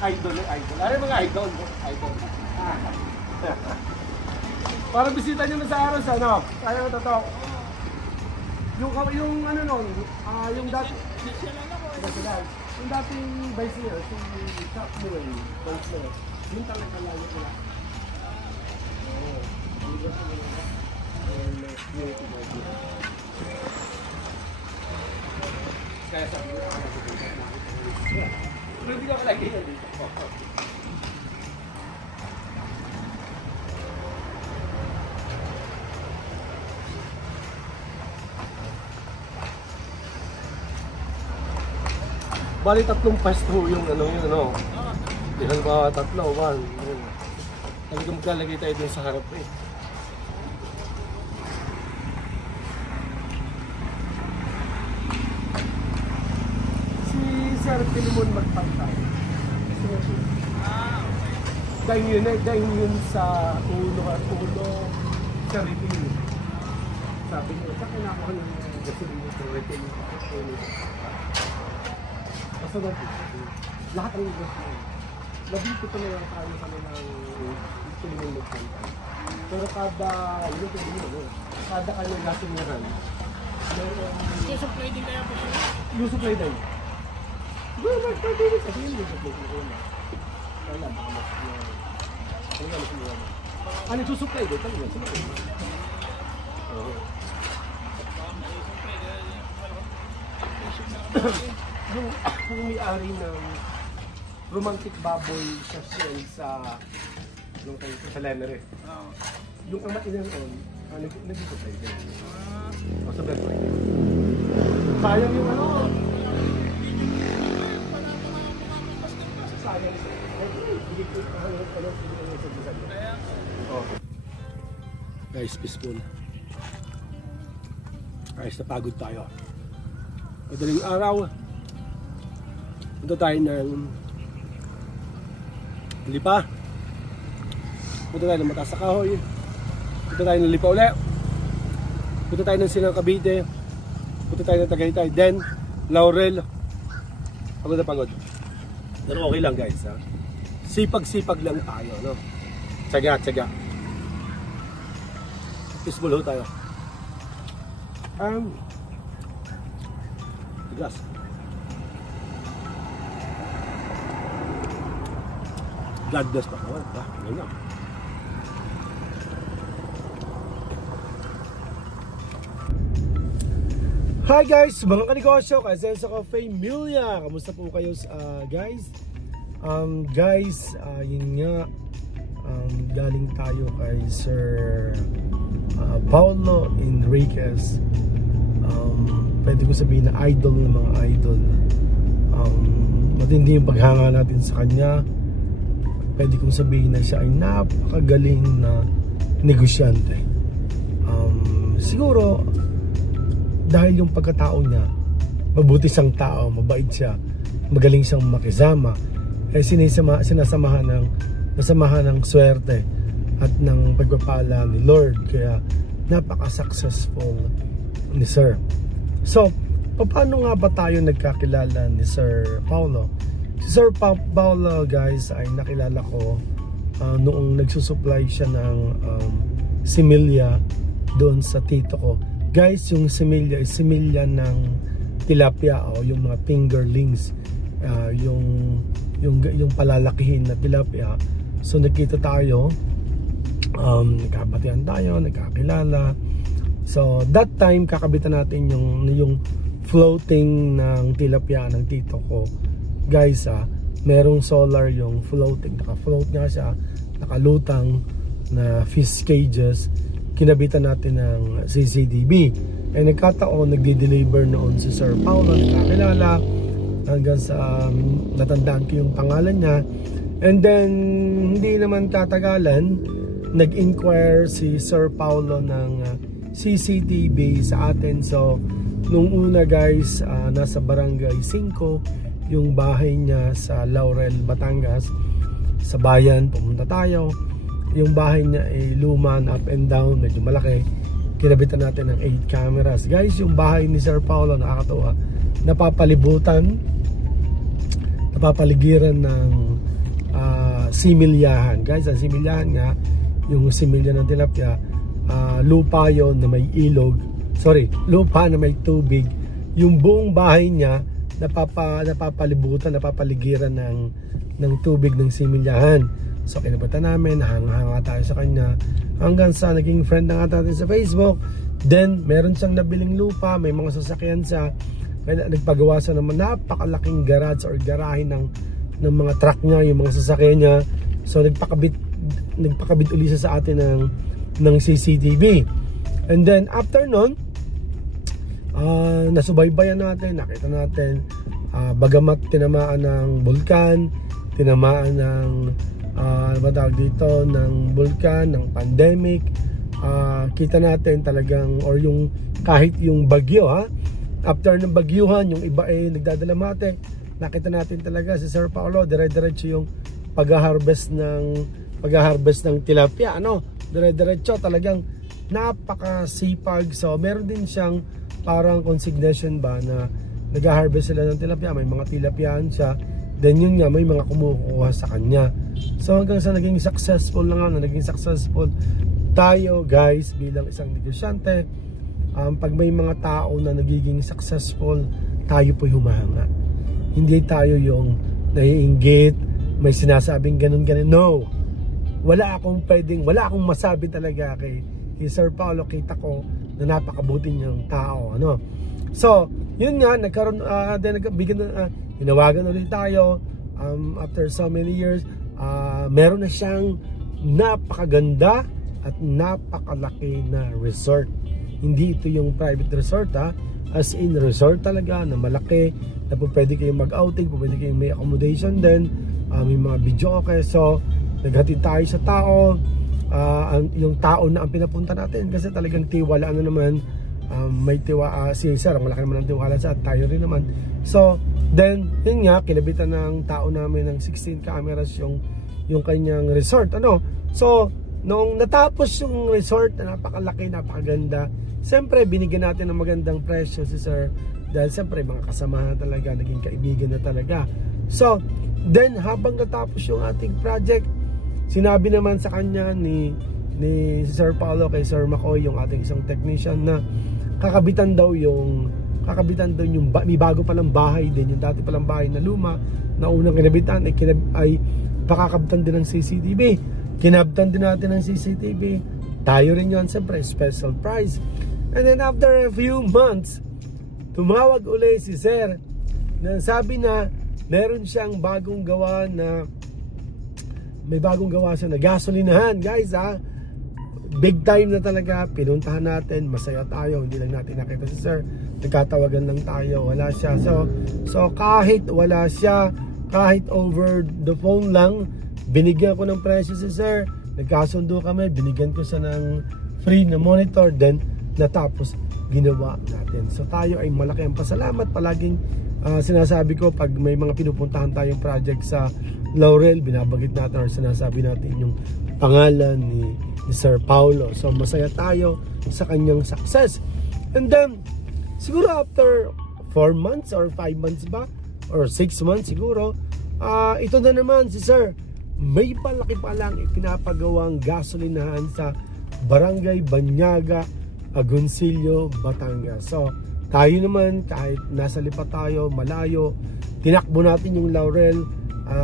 Idol. Ano yung mga idol? Parang bisita nyo na sa Aros, ano? Kaya mo totoo. Yung ano nun, yung dati... Yung dating vice mayor, si Chuck Murray, vice mayor, yung talaga layo nila. Oo. Kaya sabi ko, pero hindi ka palagi yan dito. Bali tatlong pasto yung ano yun, ano. Ilan ba tatlo, one. Talagang magkalagay tayo dun sa harap eh. Si Sir Pilimon magpantay. Dahil yun sa ulo sa retail. Sabi niyo, sa kailangan ng gasolina sa retail. Basta lahat ang negosyo na yun. Nabito ko na lang tayo sa mga Pilimon magpantay. Pero kada kanyang gasolinahan, supply din kaya po siya? yung supply din. Siguro mag-30 kasi yun yung supply ko na. Kaya baka mas ano susupply din? Talaga, supply. Yung may-ari ng romantic baboy sa Shell sa Lemery. Yung amat ilan on, nag-supply din. O sa Bedford. Sayang yung ano. Sayang siya. Guys, peaceful. Guys, napagod tayo. Madaling araw. Punta tayo ng Lipa. Punta tayo ng Mataas sa Kahoy. Punta tayo ng Lipa ulit. Punta tayo ng Silang Cavite. Punta tayo ng Tagaytay. Then, Laurel. Pagod na pagod. Pero okay lang guys, ha? Sipag-sipag lang tayo, no? Tsaga. Peaceful ho tayo. Tigas. God bless pa. Ano na? Hi guys, mga kanegosyo, Kasenso Cafe Milya. Kamusta po kayo guys? Guys, yun nga, galing tayo kay Sir Paulo Enriquez. Pwede ko sabihin na idol ng mga idol. Matindi yung paghanga natin sa kanya. Pwede kong sabihin na siya ay napakagaling na negosyante. Siguro dahil yung pagkatao niya, mabuti siyang tao, mabait siya, magaling siyang makisama, ay nasamahan ng swerte at ng pagpapala ni Lord. Kaya napaka-successful ni Sir. So, paano nga ba tayo nagkakilala ni Sir Paulo? Si Sir Paulo guys ay nakilala ko noong nagsusupply siya ng similya doon sa tito ko. Guys, yung similya is similya ng tilapia o yung mga fingerlings, yung palalakihin na tilapia. So nakita tayo, nagkabatian tayo, nagkakilala. So that time kakabitan natin yung floating ng tilapia ng tito ko. Guys, merong solar yung floating, naka-float nga siya, nakalutang na fish cages. Kinabitan natin ng CCTV. Nagkataon, nagdi-deliver noon si Sir Paulo, nagkakilala hanggang sa natandaan ko yung pangalan niya. And then, hindi naman tatagalan, nag-inquire si Sir Paulo ng CCTV sa atin. So nung una guys, nasa Barangay 5 yung bahay niya sa Laurel, Batangas. Sa bayan pumunta tayo. Yung bahay niya ay luma, up and down, medyo malaki. Kinabitan natin ng 8 cameras. Guys, yung bahay ni Sir Paulo, nakakatuwa, napapaligiran ng similyahan. Guys, ang similyahan nga, yung similya ng tilapia, lupa yon na may ilog, lupa na may tubig. Yung buong bahay niya napapaligiran ng tubig ng similyahan. So kinabutan namin, hanga tayo sa kanya hanggang sa naging friend na nga natin sa Facebook. Then meron siyang nabiling lupa, may mga sasakyan siya, nagpagawa siya naman napakalaking garage or garahe ng mga truck niya, yung mga sasakyan niya. So nagpakabit uli siya sa atin ng CCTV. And then after nun, nasubaybayan natin, nakita natin, bagamat tinamaan ng bulkan, tinamaan ng ng bulkan, ng pandemic, kita natin talagang, or yung kahit yung bagyo, after ng bagyuhan, yung iba ay nagdadalamate, nakita natin talaga si Sir Paulo dire-diretso yung pag-harvest ng tilapia, dire-diretso, talagang napakasipag. So meron din siyang parang consignation ba na nag-harvest sila ng tilapia, may mga tilapian siya, then yun nga, may mga kumukuha sa kanya. So hanggang sa naging successful tayo guys bilang isang negosyante. Pag may mga tao na nagiging successful, tayo po humahanga. Hindi tayo yung naiinggit, may sinasabing ganun. No, wala akong masabi talaga kay Sir Paulo. Kita ko na napakabuti niyang tao, So yun nga, nagkaroon, hinawagan ulit tayo after so many years. Meron na siyang napakaganda at napakalaki na resort. Hindi ito yung private resort, as in resort talaga na malaki, na po pwede kayong mag-outing, po pwede kayong may accommodation din, may mga video. Okay, so naghatid tayo sa tao, yung tao na ang pinapunta natin, kasi talagang tiwalaan na naman. May si Sir, malaki naman ang tiwala sa at tayo rin naman. So then yun nga, kinabitan ng tao namin ng 16 cameras yung kanyang resort, So nung natapos yung resort na napakalaki, napakaganda, siyempre binigyan natin ng magandang presyo si Sir, dahil siyempre mga kasamahan talaga, naging kaibigan na talaga. So then habang natapos yung ating project, sinabi naman sa kanya ni Sir Paulo kay Sir Makoy, yung ating isang technician, na kakabitan daw yung may bago palang bahay din, yung dati palang bahay na luma na unang kinabitan ay pakakabitan din ng CCTV. Kinabtan din natin ng CCTV, tayo rin yun, siyempre special price. And then after a few months, tumawag uli si Sir na sabi na meron siyang bagong gawa siya na gasolinahan. Guys, big time na talaga, pinuntahan natin, masaya tayo, hindi lang natin nakita si Sir, nagkatawagan lang tayo, wala siya. So kahit wala siya, kahit over the phone lang, binigyan ko ng presyo si Sir, nagkasundo kami, binigyan ko siya ng free na monitor, then natapos ginawa natin. So tayo ay malaki ang pasalamat. Palaging sinasabi ko, pag may mga pinupuntahan tayong project sa Laurel, binabagit natin or sinasabi natin yung pangalan ni Sir Paulo. So masaya tayo sa kanyang success. And then siguro after 4 months or 5 months ba, or 6 months siguro, ito na naman si Sir, may palaki pa lang ipinapagawang gasolinahan sa Barangay Banyaga, Agoncillo, Batangas. So tayo naman, kahit nasa lipat tayo, malayo, tinakbo natin yung Laurel,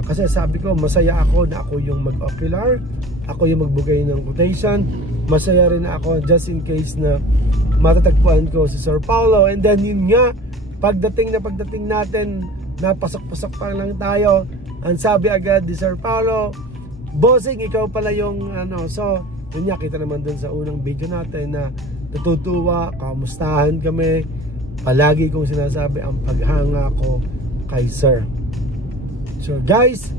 kasi sabi ko, masaya ako na ako yung mag-ocular, ako yung magbugay ng quotation, masaya rin ako just in case na matatagpuan ko si Sir Paulo. And then yun nga, pagdating natin, napasok-pasok pa lang tayo, ang sabi agad ni Sir Paulo, bossing, ikaw pala yung so yun nga, kita naman dun sa unang video natin na natutuwa, kamustahan kami, palagi kong sinasabi ang paghanga ko kay Sir. So guys,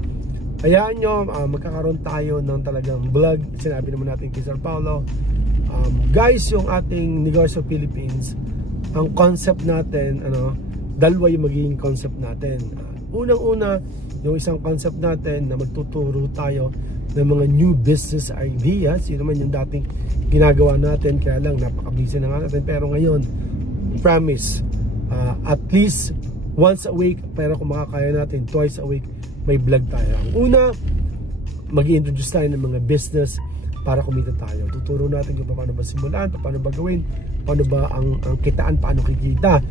hayaan nyo, magkakaroon tayo ng talagang vlog. Sinabi naman natin kay Sir Paulo, Guys, yung ating Negosyo Philippines, ang concept natin, dalawa yung magiging concept natin. Unang-una, yung isang concept natin na magtuturo tayo ng mga new business ideas. Yun naman yung dating ginagawa natin, kaya lang napaka-busy na nga natin. Pero ngayon, promise, at least once a week, pero kung makakaya natin, twice a week, may vlog tayo. Ang una, mag-i-introduce tayo ng mga business para kumita tayo. Tuturo natin kung paano ba simulan, paano ba gawin, paano ba ang kitaan, paano kikita.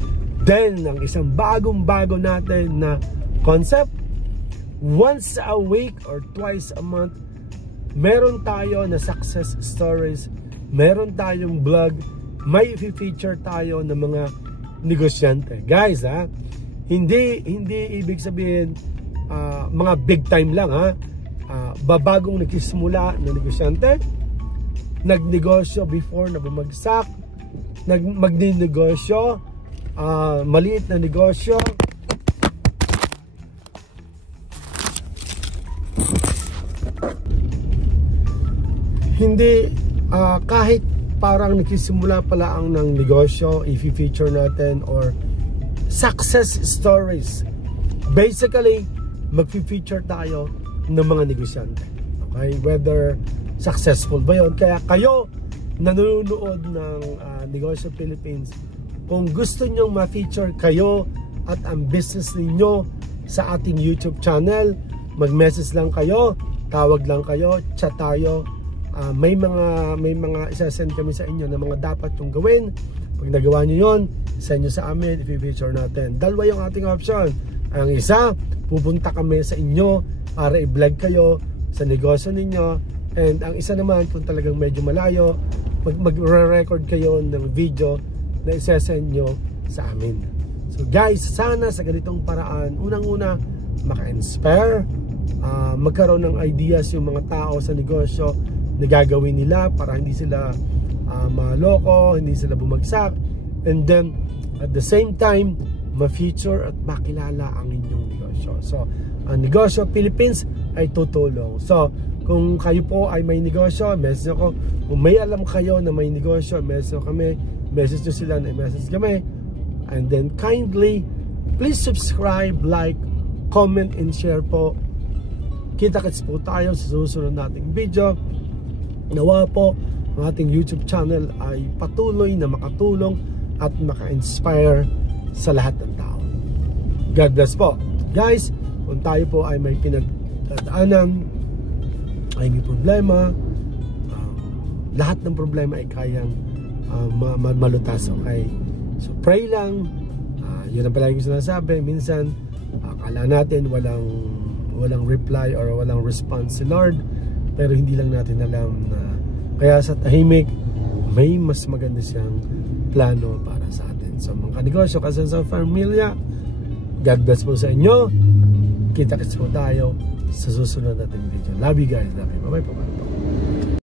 Then, ang isang bagong-bago natin na concept, once a week or twice a month, meron tayo na success stories, meron tayong vlog, may feature tayo ng mga negosyante. Guys, hindi ibig sabihin mga big time lang, babagong nagsisimula na negosyante, nagnegosyo before na bumagsak, magninegosyo, maliit na negosyo, hindi kahit parang nagsisimula pa lang ng negosyo, i-feature natin, or success stories. Basically, mag-feature tayo ng mga negosyante. Okay? Whether successful ba yun. Kaya kayo, nanonood ng Negosyo Philippines, kung gusto nyong ma-feature kayo at ang business ninyo sa ating YouTube channel, mag-message lang kayo, tawag lang kayo, chat tayo. May mga isa-send kami sa inyo na mga dapat yung gawin. Pag nagawa nyo yun, send nyo sa amin, i-feature natin. Dalawa yung ating option. Ang isa, pupunta kami sa inyo para i-vlog kayo sa negosyo ninyo. And ang isa naman, kung talagang medyo malayo, mag-record kayo ng video na isa-send nyo sa amin. So guys, sana sa ganitong paraan, unang-una, maka-inspire, magkaroon ng ideas yung mga tao sa negosyo na gagawin nila para hindi sila maloko, hindi sila bumagsak, and then at the same time ma-feature at makilala ang inyong negosyo. So ang Negosyo Philippines ay tutulong. So kung kayo po ay may negosyo, message ako. Kung may alam kayo na may negosyo, message kami, message nyo sila na message kami. And then kindly please subscribe, like, comment, and share po. Kita-kits po tayo sa susunod nating video. Nawa po ang ating YouTube channel ay patuloy na makatulong at maka-inspire sa lahat ng tao. God bless po. Guys, kung tayo po ay may pinagdadaanan, ay may problema, lahat ng problema ay kayang malutas, okay? So pray lang. Yun ang palagi ko sinasabi. Minsan akala natin walang reply or walang response si Lord, pero hindi lang natin alam na kaya sa tahimik may mas maganda siyang plano para sa atin. So mga kanegosyo, kasi sa pamilya, God bless po sa inyo. Kita-kits po tayo sa susunod natin video. Love you guys. Love you. Bye-bye po.